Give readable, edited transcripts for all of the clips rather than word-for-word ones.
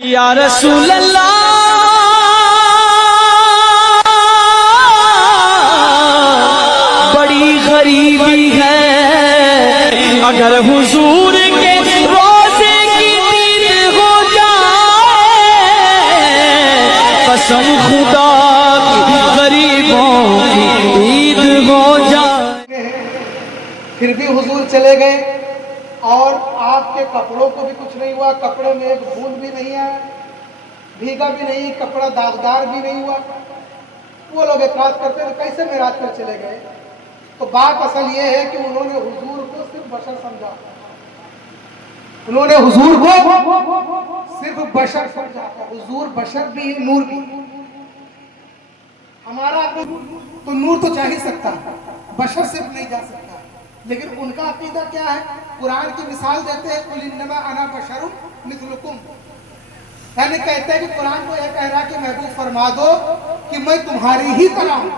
या रसूल अल्लाह बड़ी गरीबी है, अगर हुजूर के रोजे की ईद हो जाए, कसम खुदा की गरीबों की ईद हो जाए। फिर भी हुजूर चले गए और आपके कपड़ों को भी कुछ नहीं हुआ, कपड़े में एक बूंद भी नहीं आया, भीगा भी नहीं, कपड़ा दागदार भी नहीं हुआ। वो लोग एतराज करते थे कैसे मेराज पर चले गए। तो बात असल ये है कि उन्होंने हुजूर को सिर्फ बशर समझा, उन्होंने हुजूर को सिर्फ बशर समझा। हुजूर बशर भी नूर भी। हमारा तो नूर तो जा ही सकता, बशर सिर्फ नहीं जा सकता। लेकिन उनका अकीदा क्या है? कुरान की मिसाल देते हैं, कुल इन्नमा अना बशरुम मिथलुकुम, यानी कहते हैं कि कुरान को यह कह रहा कि महबूब फरमा दो कि मैं तुम्हारी ही तरह हूं।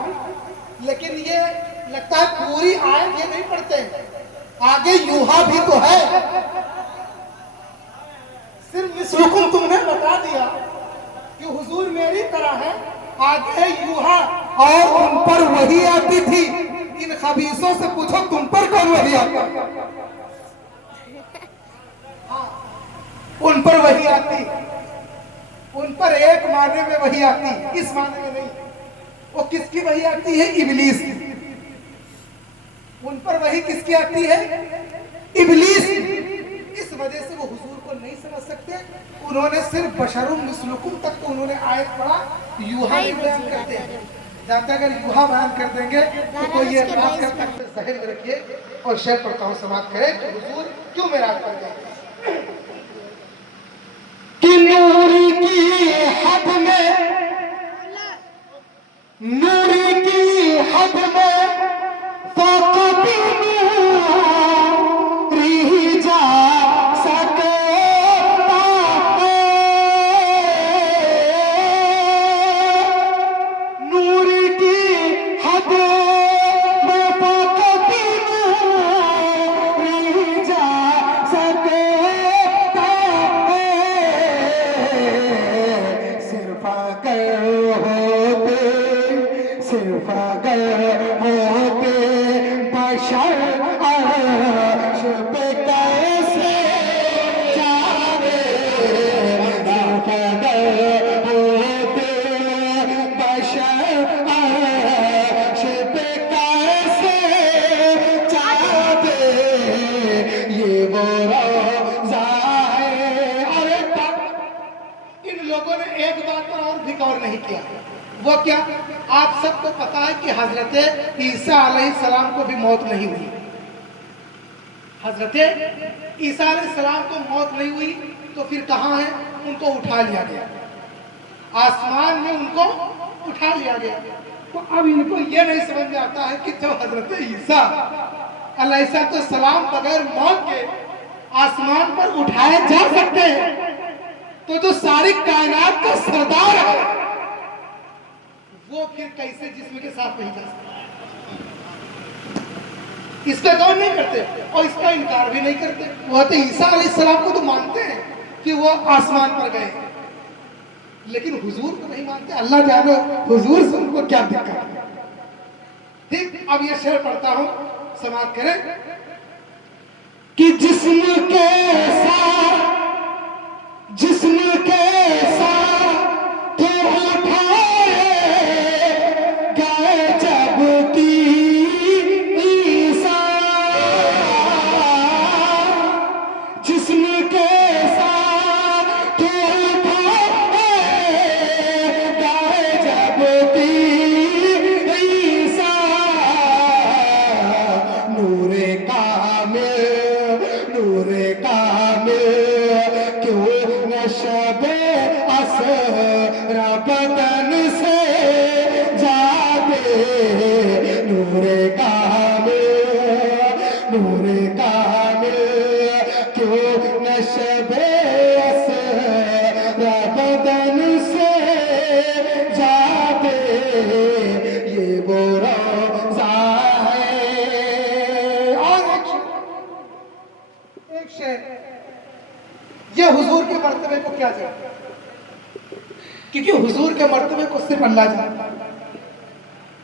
लेकिन ये लगता है पूरी आयत ये नहीं पढ़ते, आगे यूहा भी तो है। सिर्फ मिथलुकुम तुमने बता दिया कि हुजूर मेरी तरह है, आगे है यूहा, और उन पर वही आती थी। इन खबीसों से पूछो तुम पर कौन वही आती? हाँ, उन पर वही आती, उन पर एक माने में वही आती, इस माने में नहीं। वो किसकी वही आती है? इबलीस की। उन पर वही किसकी आती है? इबलीस। इस वजह से वो हुजूर को नहीं समझ सकते। उन्होंने सिर्फ बशरुम मिसलुकुम तक तो उन्होंने आयत पढ़ा, यूहा भी बयान करते हैं। जाता अगर यूहा बयान कर देंगे तो कोई ये बात कर सकते। ज़ाहिर में रखिए और शेर पढ़ता हूँ, समाप्त करें कि हुजूर क्यों मेराज कर गए। कि नूरी की हद में, नूरी की हद में फ़क़त नूरी जा सकता है। नूरी की हद में फ़क़त नूरी जा सकता है। सिर्फ अगर होते, सिर्फ अगर होते बशर अर्श पे कैसे जावे। सिर्फ अगर होते बशर अर्श पे कैसे जावे। ये वो रोज़ा है। अरे इन लोगों ने एक बात पर और भी गौर नहीं किया। वो क्या? आप सबको पता है कि हजरत ईसा अलैहिस्सलाम को भी मौत नहीं हुई। हजरत ईसा अलैहिस्सलाम को मौत नहीं हुई तो फिर कहाँ है? उनको उठा लिया गया, आसमान में उनको उठा लिया गया। तो अब इनको ये नहीं समझ में आता है कि जब हजरत ईसा अलैहिस्सलाम बगैर मौत के आसमान पर उठाए जा सकते हैं, तो जो सारी कायनात का सरदार है वो फिर कैसे जिस्म के साथ नहीं जा सकता? इसका गौर नहीं करते और इसका इनकार भी नहीं करते। वो तो ईसा अलैहिस्सलाम को तो मानते हैं कि वो आसमान पर गए, लेकिन हुजूर को नहीं मानते। अल्लाह जाने हुजूर से उनको क्या दिक्कत है। ठीक, अब ये शेर पढ़ता हूं, समाप्त करें कि जिस्म के साथ, जिस्म के साथ तो उठाए गए जब की ईसा, जिस्म के साथ तो उठाए गए जब की ईसा। नूरे कामिल, नूरे कामिल क्यों न शबे असरा बदन से जाते। नूरे कामिल, नूरे कामिल क्यों न शबे असरा बदन से जाते। ये वो रोज़ा है। और एक शेर, ये हुजूर के मर्तबे को क्या जवाब? क्योंकि हुजूर के मर्तबे को सिर्फ अल्लाह जानता है।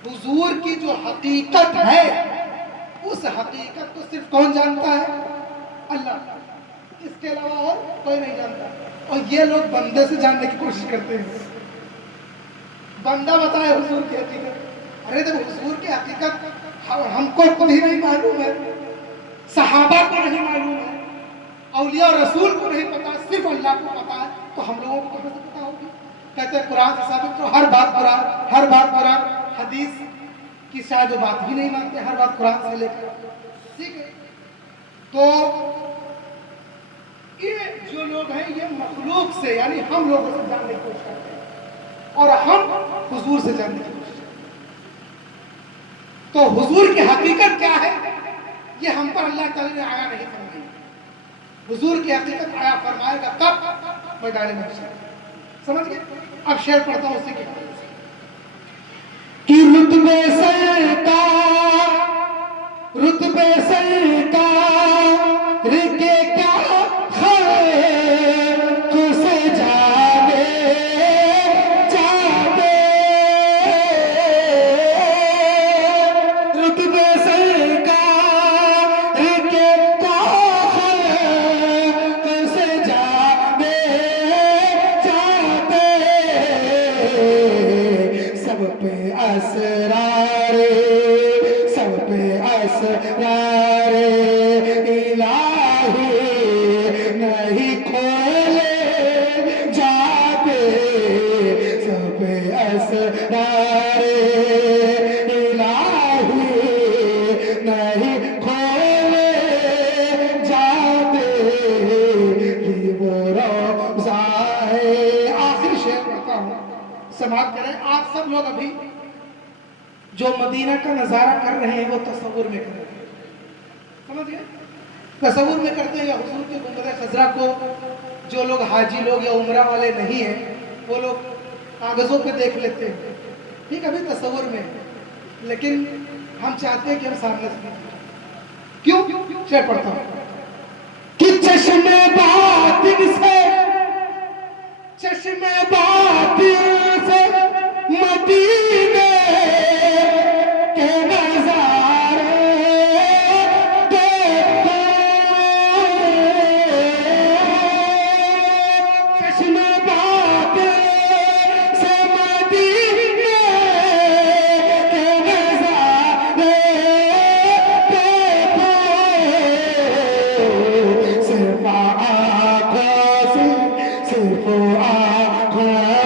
हुजूर की जो हकीकत है उस हकीकत को सिर्फ कौन जानता है? अल्लाह। इसके अलावा और कोई नहीं जानता। और ये लोग बंदे से जानने की कोशिश करते हैं। बंदा बताए हुजूर की हकीकत। अरे जब हुजूर की हकीकत हमको खुद ही नहीं मालूम है, सहाबा को नहीं मालूम है, औलिया और रसूल को नहीं पता, सिर्फ अल्लाह को पता है, तो हम लोगों को कहां से पता होगी? कहते हैं कुरान से साबित, तो हर बात कुरान, हदीस की शायद वो बात भी नहीं मानते, हर बात कुरान से लेकर। ठीक है, तो ये जो लोग हैं ये मखलूक से यानी हम लोगों से जानने की कोशिश करते हैं और हम हुजूर से जानने की कोशिश करते हैं। तो हुजूर की हकीकत क्या है ये हम पर अल्लाह ताला ने आया नहीं फरमाई। हुजूर की हकीकत आया फरमाएगा कब? मैदान महशर। समझ गए? अब शेर पढ़ता हूं उसी के कि रुतबे सरकार के क्या खैर तुझसे जाने रुतबे सरकार के क्या खैर तुझसे जाने सब पे असरारे इलाही नहीं खोले जाते सब पे असरारे इलाही नहीं खोले जाते वो रोज़ाए। आखिरी शेर पढ़ता हूँ, समाप्त करें। आप सब लोग अभी जो मदीना का नजारा कर रहे हैं वो तस्वुर में कर रहे हैं। समझ गए? तस्वुर में करते हैं या हुजूर के गुंबद खजरा को जो लोग हाजी लोग या उमरा वाले नहीं हैं वो लोग कागजों पे देख लेते हैं। ठीक, अभी तस्वुर में, लेकिन हम चाहते हैं कि हम सामने से क्यों शेर पढ़ता हूं कि चश्मे बातिन से मदीने के नजारे देखो। चश्मे बातिन से मदीने के नजारे देखो। सिर्फ आँखों